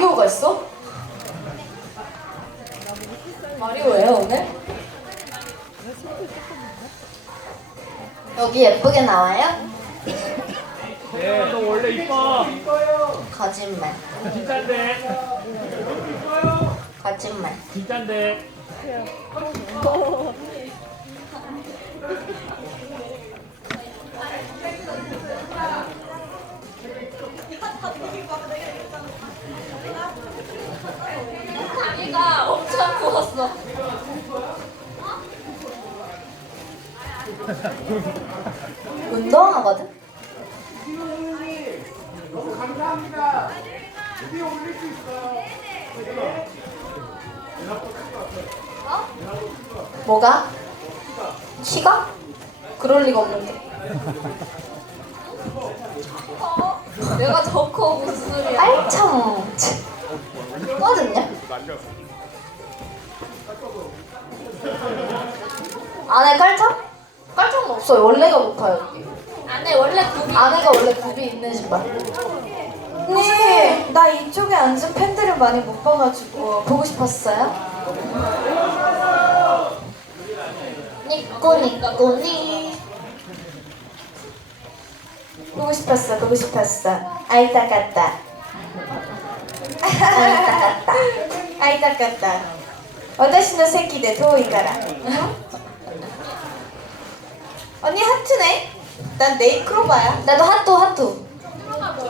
마리오가 있어? 마리오예요 오늘? 여기 예쁘게 나와요? 네, 너 원래 이뻐. 거짓말 진짠데. 거짓말 진짠데. 다리가 엄청 부었어 운동하거든? 어? 뭐가? 키가? 그럴 리가 없는데. 내가 더 커 무슨 소리야? 알참. 거든요? 안에 깔창? 깔창은 없어요. 원래가 높아요. 여기. 안에 원래 굽이 안에가 원래 굽이 있는 신발. 네, 나 이쪽에 앉은 팬들을 많이 못 봐가지고 보고 싶었어요? 니꼬 니꼬 니 보고 싶었어, 보고 싶었어. 아이다 갔다. 아이다 갔다. 아이다 갔다. 私の席で遠いから。 언니 하트네? 난 네이크로바야. 나도 핫도 핫도.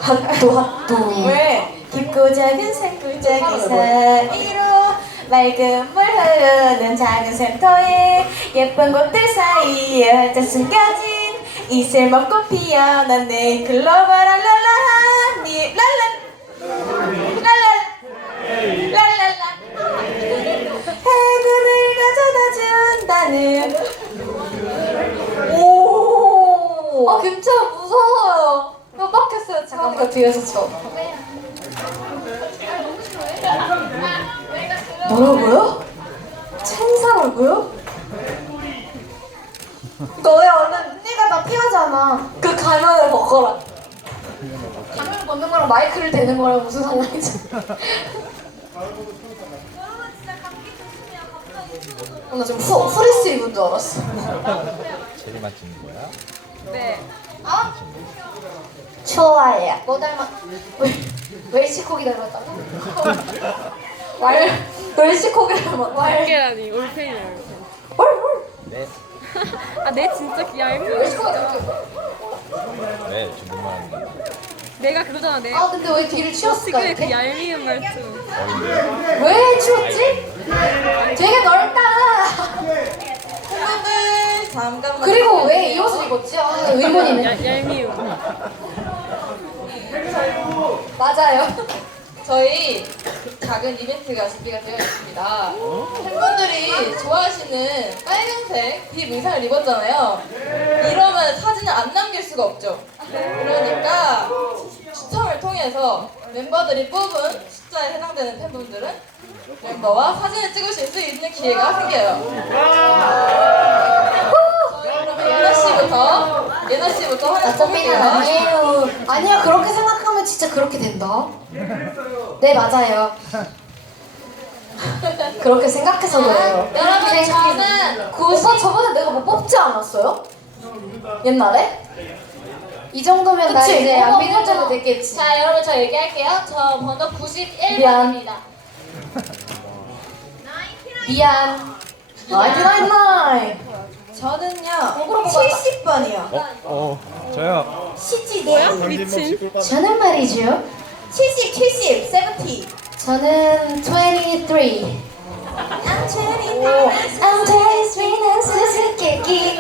핫도 핫도. 왜? 깊고 작은 산골짜기 사이로 맑은 물 흐르는 작은 샘터에 예쁜 곳들 사이에 활짝 숨겨진 이슬 먹고 피어난 네이클로바 랄랄라니 랄라 랄라 랄랄라 해군을 가져다 준다는 오. 아 김채연 무서워요. 깜빡했어요. 잠깐 뒤에서 쳐. 뭐라고요? 천사라고요? 너의 얼른 네가 다 피하잖아 그 가면을 벗어라. 가면을 벗는 거랑 마이크를 대는 거랑 무슨 상관이지? 어, 나 지금 후, 후리스 입은 줄 알았어. 제리만 찍는 거야? 아? 좋아요. 뭐 닮았? 왜, 웰시코기 닮았다고? 왈, 웰시코기 닮았. 왈. 올게라니 올페이네 왈, 왈. 네. 아 내 진짜 얄미 웰시코가 닮았어. 네, 중국말 하는 내가 그거잖아 내 아, 근데 왜 뒤를 치웠을까, 특유의 그 이렇게? 얄미운 말투? 왜 치웠지? 되게 넓다. 친구들 잠깐만 그리고 왜 이 옷을 입었지? 아, 의문이네. 야, 얄미움 맞아요. 저희 작은 이벤트가 준비가 되어 있습니다. 팬분들이 좋아하시는 빨간색 딥 의상을 입었잖아요. 이러면 사진을 안 남길 수가 없죠. 그러니까 추첨을 통해서 멤버들이 뽑은 숫자에 해당되는 팬분들은 멤버와 사진을 찍으실 수 있는 기회가 생겨요. 예나 씨부터 예나 씨부터 하나 뽑을게요. 아니에요. 아니야, 그렇게 생각하면 진짜 그렇게 된다. 네, 맞아요. 그렇게 생각해서 그래요. 여러분 저는 오빠 저번에 내가 뭐 뽑지 않았어요? 옛날에? 이 정도면 나 그치? 이제 안 믿을. 때도 됐겠지. 자 여러분 저 얘기할게요. 저 번호 91번입니다. 미안. 나이트나이트나이. 저는요 거꾸로 뽑았다. 70번이요 어? 어, 저요. 시지 뭐야? 네 미친 저는 말이죠. 70, 70, 70 저는 23. I'm tasting 수수께끼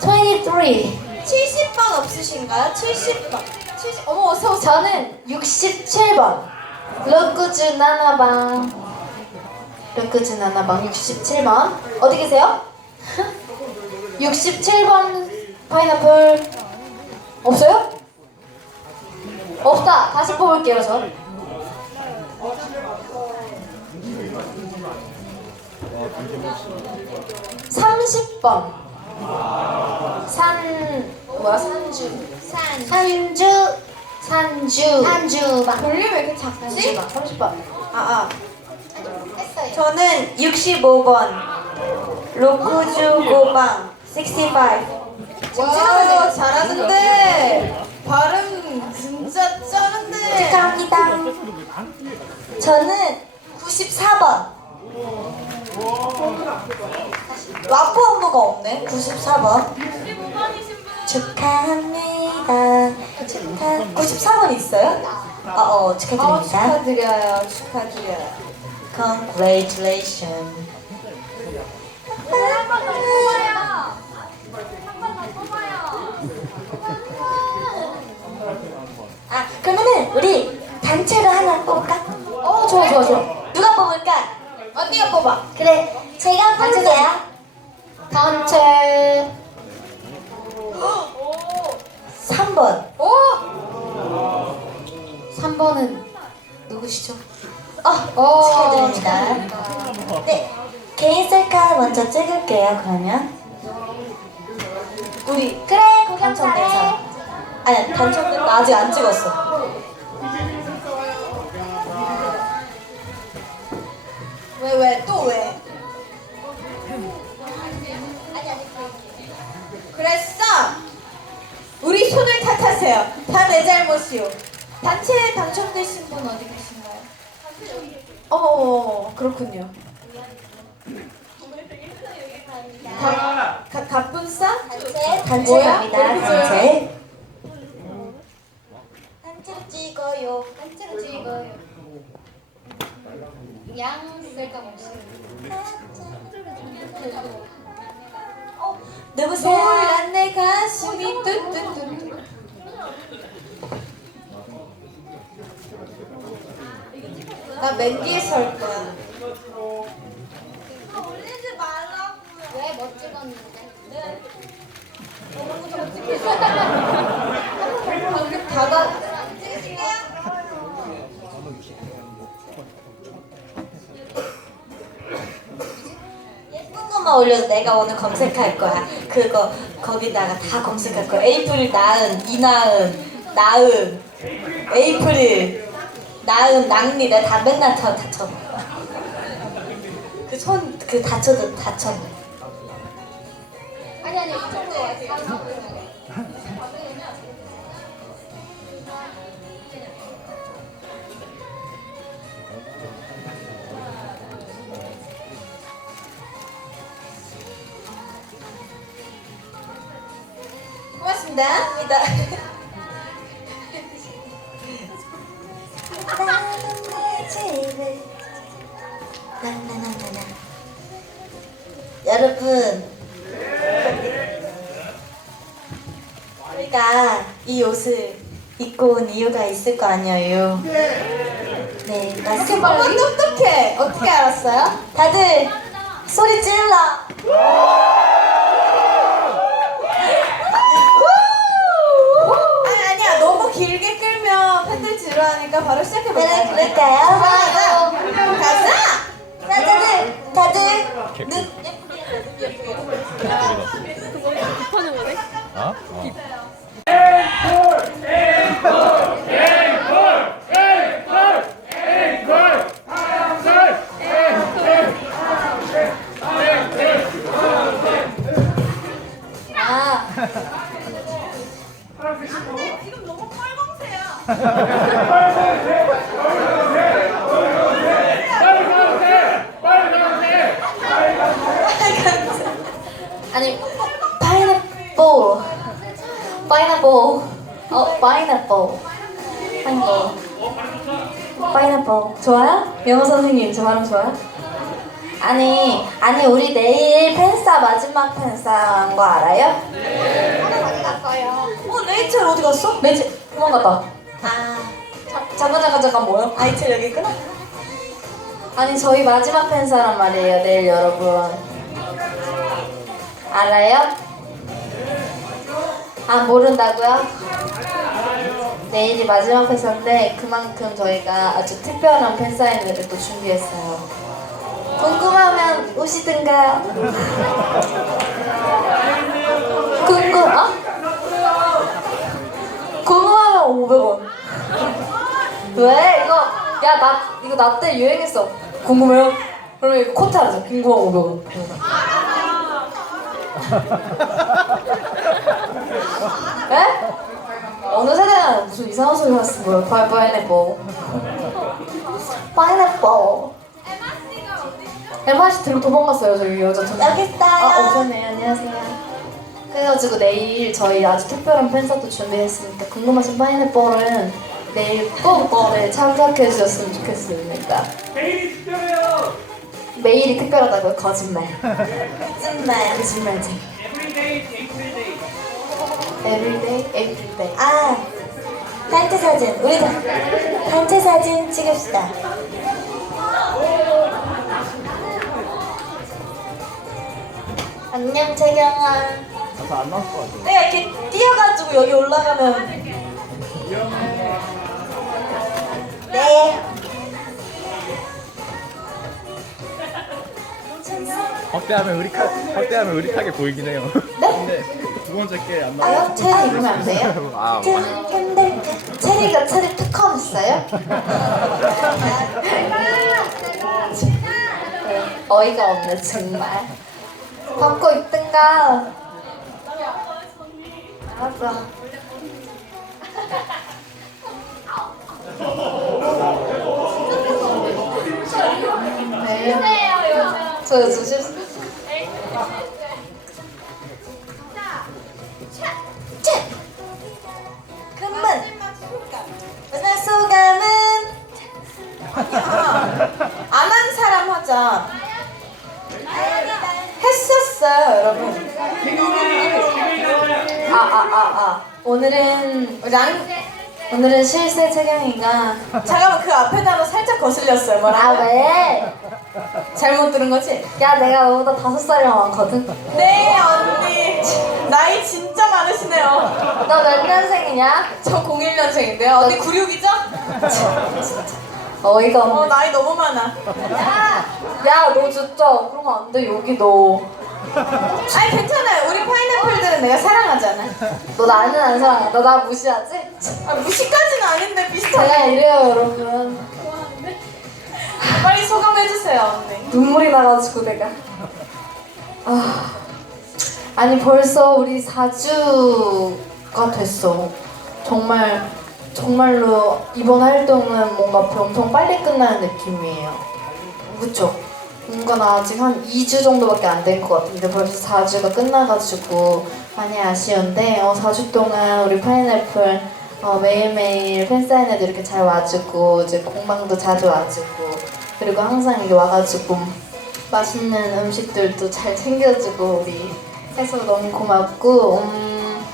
23. 70번 없으신가요? 70번 70 어머 어서 오세요 저는 67번. 르쿠즈 나나방. 르쿠즈 나나방 67번. 어디 계세요? 67번 파인애플 없어요? 없다. 다시 뽑을게요, 저. 30번. 산 뭐야? 산주. 산 산주 산주. 산주바. 볼륨 왜 이렇게 작지? 산주바. 30번. 아, 아. 했어요. 저는 65번. 로쿠주 고방 65. 와 잘하는데 발음 진짜 쩌는데 축하합니다. 저는 94번. 라프 언어가 없네. 94번. 축하합니다. 축하. 94번 있어요? 아, 어, 어, 축하드립니다. 축하드려요 축하드려요 Congratulations. 그러면은 우리 단체로 하나 뽑을까? 어, 좋아, 좋아, 좋아. 누가 뽑을까? 언니가 뽑아 그래, 제가 뽑을게요. 단체. 3번. 오 3번은 누구시죠? 어, 어, 축하드립니다. 네, 개인 셀카 먼저 찍을게요. 그러면 우리 그래 당첨돼서 아니 당첨됐 나 아직 안 찍었어. 왜 왜 또 왜? 그랬어. 우리 손을 탓하세요. 다 내 잘못이요. 단체에 당첨되신 분 어디 계신가요? 어머 그렇군요. 가, 가, 갑분싸? 단체 단체 뭐야? 갑니다. 어디 있어요? 단체. 단체로 찍어요. 단체로 찍어요. 양 쓸까 혹시? 누구세요? 놀란 내 가슴이 뚜뚜뚜뚜. 나맨 뒤에 설 거야. 왜못 찍었는데? 방금 다가 것만 올려서 내가 오늘 검색할 거야. 그거 거기다가 다 검색할 거야. 에이프릴 나은, 이나은, 나은, 에이프릴, 나은, 낭리 내가 다 맨날 다 다쳐. 그 손 그 다쳐도 다쳐. 아니 아니 이쪽으로 고 감사합니다. 나나나나나 여러분 우리가 이 옷을 입고 온 이유가 있을 거 아니에요 네 맞습니다 빨리 똑똑해. 어떻게 알았어요? 다들 소리 질러 아니 아니야. 너무 길게 끌면 팬 들 지루하니까 바로 시작해 그래 볼까요? 그럴까요? 가자. 가자. 자 다들 다들 눈 급하는 거네? 어? 어. 아니 파인애플 파인애플 어 파인애플 파인애플 파인애플 좋아요? 영어 선생님 저 발음 좋아요? 아니 아니 우리 내일 팬싸 마지막 팬싸인 거 알아요? 어디 갔어요? 어 레이첼 어디 갔어? 레이첼 도망갔다 아 자, 잠깐 뭐야? 아이첼 여기 있구나 아니 저희 마지막 팬싸란 말이에요 내일 여러분 알아요? 아 모른다고요? 내일이 마지막 팬싸인데 그만큼 저희가 아주 특별한 팬사인회를 또 준비했어요 궁금하면 오시든가요 궁금 어? 궁금하면 500원 왜? 이거 야 나 이거 나 때 유행했어. 궁금해요? 그러면 이거 코트 하자. 궁금하고 뭐 에? 어느 세대는 무슨 이상한 소리 하는 거야 파이 파인애플. 파인애플. 에마 씨 들고 도망갔어요 저희 여자 전 있어요. 아 오셨네요 안녕하세요. 그래가지고 내일 저희 아주 특별한 팬사도 준비했으니까 궁금하신 파인애플은 내일 꼭 거를 참석해 주셨으면 좋겠습니다 내일이 특별해요. 메일이 특별하다고요? 거짓말 정말. 거짓말지 에브리데이, 에이프릴데이. Everyday, everyday 아, 단체 사진. 우리 다 단체 사진 찍읍시다. 안녕 재경아. 안 나올 것 같아. 내가 이렇게 뛰어가지고 여기 올라가면. 네. 확대하면 으릿하, 확대하면 으릿하게 보이긴 해요. 네? 근데 두 번째 게 안 나와. 아요? 체리 입으면 안 돼요? 아, 힘들 체리가 체리 특허 있어요? 어이가 없네 정말 받고 있든가 알았어 네. 저 주실 수 그러면 오늘 소감은 안한 사람 하자. 했었어요, 여러분. 아 아 아 아 오늘은 랑 오늘은 실세 채경이가 잠깐만 그 앞에 단어 살짝 거슬렸어요. 뭐라? 아 왜? 잘못 들은 거지? 야 내가 너보다 다섯 살이나 많거든 네 언니 나이 진짜 많으시네요. 너 몇 년생이냐? 저 01년생인데요. 언니 96이죠? 어이가 어 없네 나이 너무 많아. 야 너 진짜 그러면 안 돼 여기 너너 아니 괜찮아요. 우리 파인애플들은 내가 사랑하잖아. 나는 안 사랑해 너 나 무시하지? 아, 무시까지는 아닌데 비슷하게. 제가 이래요 여러분 눈물이 나가지고 내가. 아 아니 벌써 우리 4주가 됐어. 정말 정말로 이번 활동은 뭔가 엄청 빨리 끝나는 느낌이에요. 그쵸? 뭔가 나 아직 한 2주 정도밖에 안 된 것 같은데 벌써 4주가 끝나가지고 많이 아쉬운데 어, 4주 동안 우리 파인애플 어, 매일매일 팬사인회도 이렇게 잘 와주고 이제 공방도 자주 와주고 그리고 항상 여기 와가지고 맛있는 음식들도 잘 챙겨주고 우리 해서 너무 고맙고 음,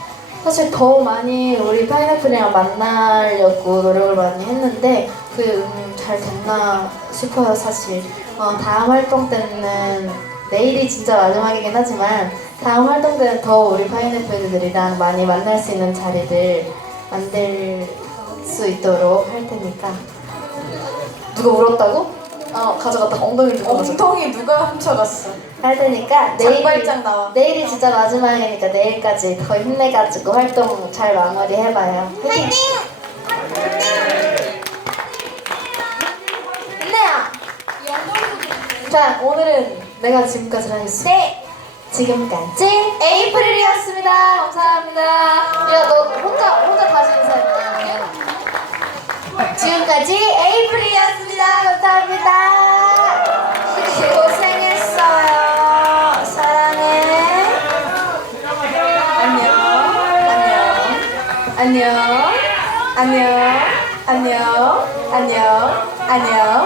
사실 더 많이 우리 파인애플이랑 만나려고 노력을 많이 했는데 그게 음, 잘 됐나 싶어요 사실 어, 다음 활동 때는 내일이 진짜 마지막이긴 하지만 다음 활동 때는 더 우리 파인애플들이랑 많이 만날 수 있는 자리들 만들 수 있도록 할 테니까 누가 울었다고? 어 가져갔다 엉덩이 누가 엉덩이 누가 훔쳐갔어? 할 테니까 내일이 장발장 나와. 내일이 진짜 마지막이니까 내일까지 더 힘내가지고 활동 잘 마무리해봐요. 화이팅! 힘내요. 자 오늘은 내가 지금까지 하겠습니다. 네. 지금까지 에이프릴이었습니다. 감사합니다. 야 너 혼자 혼자 다시 인사해. 지금까지 안녕.